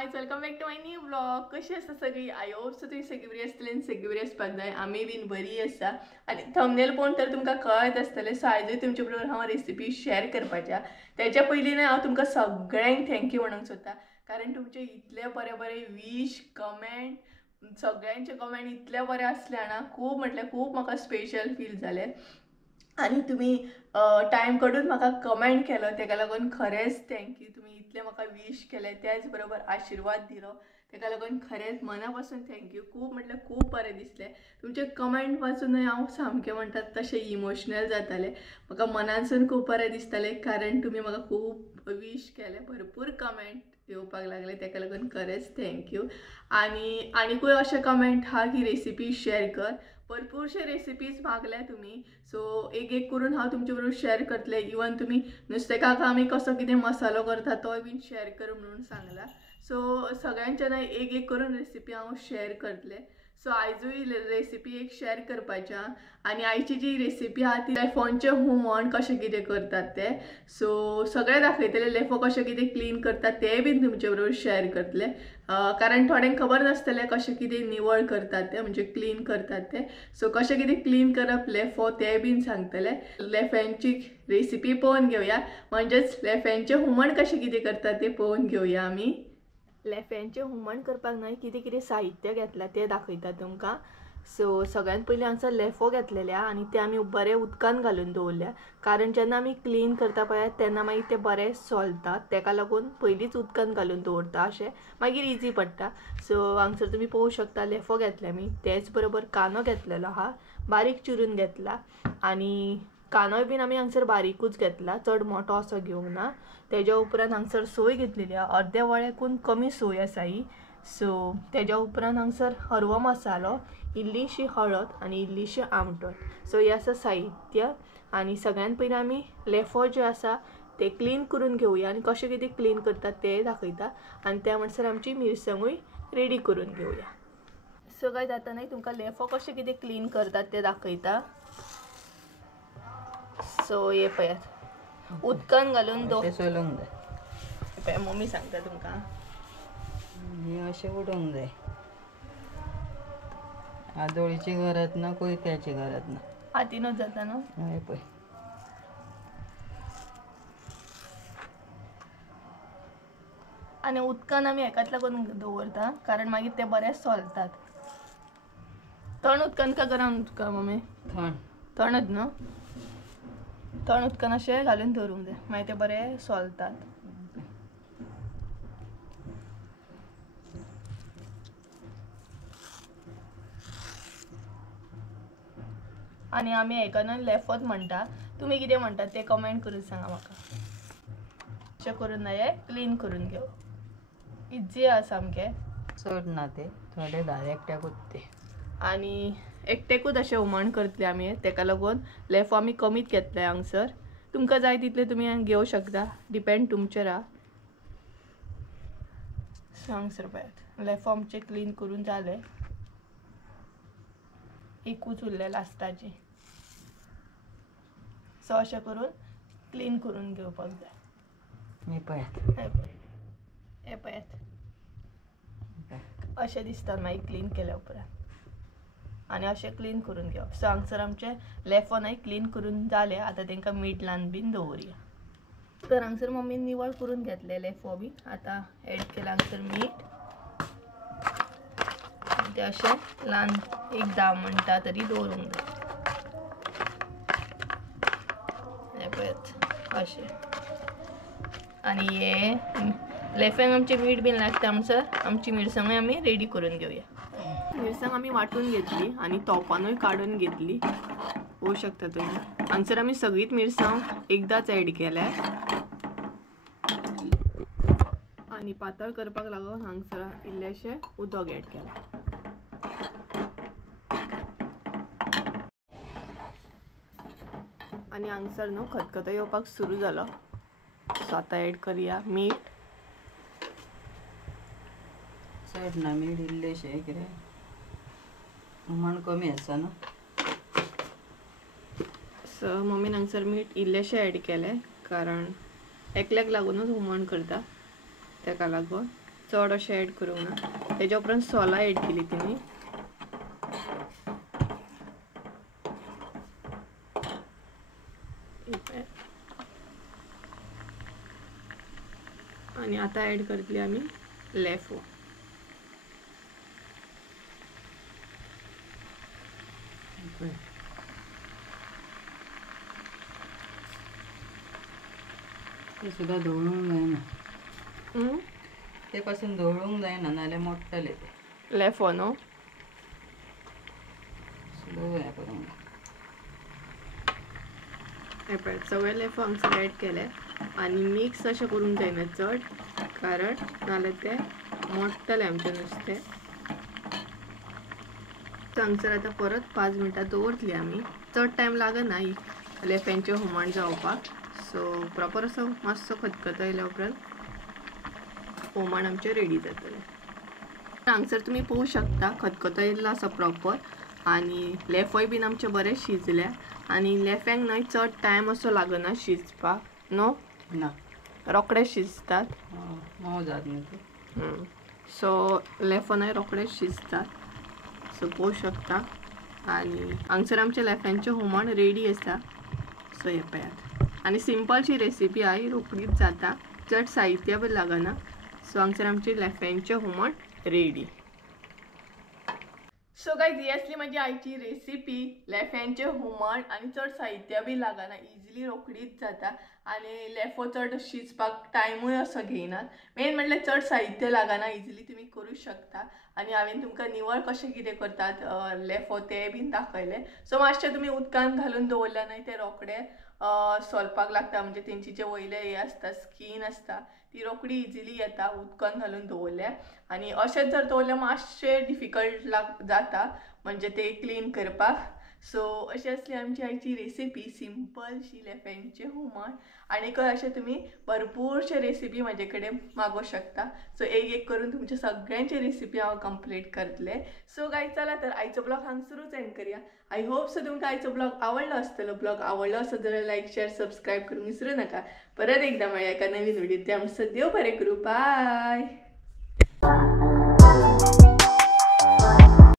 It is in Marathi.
Guys welcome back to my new blog. कशी आसा सगळी? आय होप सो तुम्ही सगळी बरी आसतली आनी सगळी बरी आसपाक जाय. आमी बीन बरी आसा आनी थंबनेल पळोवन तर तुमकां कळत आसतलें. सो आयजूय तुमचे बरोबर हांव रेसिपी शेअर करपाच्या. त्याच्या पयलीं न्हय हांव तुमकां सगळ्यांक थँक्यू म्हणूंक सोदता, कारण तुमचे इतले बरे बरे विश कमेंट, सगळ्यांचे कमेंट इतले बरे आसले ना, खूब म्हटल्यार खूब म्हाका स्पेशल फील जालें. आणि तुम्ही टाइम काढून म्हाका कमेंट केलो, तेका लागून खरेंच थँक्यू. तुम्ही इतले म्हाका विश केले, त्याच बरोबर आशीर्वाद दिलो, तेका लागून खरेंच मनापासून थँक्यू. खूब म्हटल्यार खूब बरें दिसलें. तुमचे कमेंट वाचूनय हांव सामकें म्हणटात तशें इमोशनल जातालें. म्हाका मनानसून खूब बरें दिसतालें, कारण तुम्ही म्हाका खूब विश केले, भरपूर कमेंट येवपाक लागले, तेका लागून खरेंच थँक्यू. आणि आनीकूय अशें कमेंट हा की रेसिपी शेअर कर. भरपूरशे रेसिपीज मागल्या तुम्ही, सो एक एक करून हांव तुमचे बरोबर शेअर करतले. इवन तुम्ही नुस्तेकाक आमी कसो कितें मसालो करता तोय बीन शेअर कर म्हणून सांगला. सो सगळ्यांच्या न्हय एक एक करून रेसिपी हांव शेअर करतले. सो आयजूय रेसिपी एक शेअर करपाच्या. आणि आयची जी रेसिपी आहा ती लेफोंचे हुमण कशें कितें करतात ते. सो सगळें दाखयतले. लेफो कशें कितें क्लीन करतात ते बीन तुमचे बरोबर शेअर करतले, कारण थोड्यांक खबर नासतलें कशें कितें निवळ करतात ते, म्हणजे क्लीन करतात ते. सो कशें कितें क्लीन करप लेफो ते बीन सांगतले. लेफ्यांची रेसिपी पळोवन घेवया, म्हणजेच लेफ्यांचे हुमण कशें कितें करतात ते पळोवन घेवया आमी. लेफ्यांचे हुमण करपाक न्हय कितें कितें साहित्य घेतला ते दाखयता तुमकां. सो सगळ्यात पयलीं हांगसर लेफो घेतलेले आनी ते आमी बरे उदकान घालून दवरल्या, कारण जेन्ना आमी क्लीन करता पळय तेन्ना मागीर ते बरे सोलतात, तेका लागून पयलींच उदकान घालून दवरता, अशें मागीर इजी पडटा. सो हांगसर तुमी पळोवंक शकता लेफो घेतले आमी, तेच बरोबर कांदो घेतलेलो आहा, बारीक चिरून घेतला. आनी कांदोय बीन आमी हांगसर बारीकूच घेतला, चड मोठो असो घेवंक ना. तेज्या उपरांत हांगसर सोय घेतलेली आहा, अर्दे वळेकून कमी सोय आसा ही. सो तेज्या उपरांत हांगसर हरवो मसालो, इल्लीशी हळद आनी इल्लीशी आमटण. सो हे आसा साहित्य. आनी सगळ्यात पयलीं आमी लेफो जे आसा ते क्लीन करून घेवया आनी कशें कितें क्लीन करतात ते दाखयता. आनी त्या म्हणसर आमची मिरसांगूय रेडी करून घेवया. सो गायज आतां न्हय तुमकां लेफो कशें कितें क्लीन करतात ते दाखयता. सो हे पळयात, उदकान घालून सोलूंक जाय. पळय मम्मी सांगता तुमकां, हे अशें उडोवंक जाय. आदोळीची गरज ना, कोयत्याची गरज ना, हातीनूच जाता न्हू. हय पळय. आनी उदकान आमी हेकाच लागून दवरता, कारण मागीर ते बरे सोलतात. थंड उदकान काय गरम उदकान मम्मी? थंड. थंडच न्हू. थंड उदकान अशें घालून दवरूंक जाय, मागीर ते बरे सोलतात. आनी आमी हेका न्हय लेफोच म्हणटा. तुमी कितें म्हणटात ते कमेंट करून सांगा म्हाका. अशें करून न्हय क्लीन करून घेव, इजी आसा सामकें. चड ना ते, थोडे धा एकट्याकूच ते. आनी एकटेकूच अशें हुमण करतले आमी, तेका लागून लेफो आमी कमीच घेतले हांगसर. तुमकां जाय तितले तुमी घेवं शकता, डिपेंड तुमचेर आहा. हांगसर पळयात लेफो आमचे क्लीन करून जाले, एकूच उरले लास्टाची. सो अशें करून क्लीन करून घेवपाक जाय. हे पळयात, हे पळयात अशें दिसतात मागीर क्लीन केल्या उपरांत. आनी अशें क्लीन करून घेवप. सो हांगसर आमचे लेफो न्हय क्लीन करून जाले. आतां तांकां मीठ लावन बीन दवरया. तर हांगसर मम्मीन निवळ करून घेतले लेफो बी. आतां एड केला हांगसर मीठ, ते अशें ल्हान एक 10 मिनटां तरी दवरूंक जाय. हे पळयात अशें. आनी हे लेफ्यांक आमचे मीठ बीन लागता म्हणसर आमची मिरसांगूय आमी रेडी करून घेवया. मिरसांग आमी वाटून घेतली आनी तोपानूय काडून घेतली, पळोवंक शकता तुमी. हांगसर आमी सगळीच मिरसांग एकदांच एड केल्या. आनी पातळ करपाक लागून हांगसर इल्लेशें उदक एड केलां. आनी हांगसर न्हू खतखतो येवपाक सुरू जालो. सो आतां एड करया मीठ. चड ना, मीठ इल्लेशें, कितें हुमण कमी आसा न्हू. सो मम्मीन हांगसर मीठ इल्लेशें एड केलें, कारण एकल्याक लागूनच हुमण करता, तेका लागून. चड अशें एड करूंक ना. तेज्या उपरांत सोलां एड केली तेणी. आणि आता ॲड करतली आमी लेफो. ते सुद्धा धवळूंक जायना. ते पासून धवळूंक जायना नाल्यार मोडटले ते. लेफो न्हू. स्लो हें करूंक जाय. हे पळय सगळे लेफो हांगसर ॲड केले आनी मिक्स अशें करूंक जायना चड, कारण नाल्यार ते मोडटलें आमचें नुस्तें. हांगसर आतां परत 5 मिनटां दवरतली आमी. चड टायम लागना ही लेफ्यांचें हुमण जावपाक. सो प्रॉपर असो मातसो खतखतो उपरांत हुमण आमचें रेडी जातलें. हांगसर तुमी पळोवंक शकता खतखतो येयल्लो आसा प्रॉपर. आनी लेफोय बीन आमचे बरे शिजले. आनी लेफ्यांक न्हय चड टायम असो लागना शिजपाक न्हू. ना रोखडे शिजतात. मोव जात न्ही ते. सो लेफो न्हय रोखडे शिजतात. सो पळोवंक शकता. आनी हांगसर आमचे लेफ्यांचें हुमण रेडी आसा. सो हे पळयात. आनी सिंपलशी रेसिपी आहा, रोखडीच जाता. चड साहित्य बी लागना. सो हांगसर आमचे लेफ्यांचें हुमण रेडी. सो गायज ही आसली म्हाजी आयची रेसिपी लेफ्यांचें हुमण. आनी चड साहित्य बी लागना, इजिली रोखडीच जाता. आनी लेफो चड शिजपाक टायमूय असो घेयनात. मेन म्हणल्यार चड साहित्य लागना, इजिली तुमी करूं शकता. आनी हांवें तुमकां निवळ कशें कितें करतात लेफो ते बीन दाखयले. सो मातशें तुमी उदकान घालून दवरल्या न्हय ते रोखडे सोलपाक लागता. म्हणजे तेंची जे वयले हे आसता स्कीन आसता ती रोखडी इजिली येता उदकान घालून दवरल्या. आनी अशेंच जर दवरल्यार मातशें डिफिकल्ट जाता म्हणजे ते क्लीन करपाक. सो अशी आसली आमची आयची रेसिपी सिंपलशी लेफ्यांचें हुमण. आनीक अशें तुमी भरपूरशे रेसिपी म्हाजे कडेन मागोवंक शकता. सो एक एक करून तुमचे सगळ्यांचे रेसिपी हांव कंप्लीट करतले. सो गायज चला तर आयचो ब्लॉग हांगसरूच एंड करूया. आय होप सो तुमकां आयचो ब्लॉग आवडलो आसतलो. ब्लॉग आवडलो आसत जाल्यार लायक शेअर सबस्क्राईब करूंक विसरूं नाका. परत एकदा मेळया एका नवीन व्हिडिओ. त्या देव बरें करूं. बाय.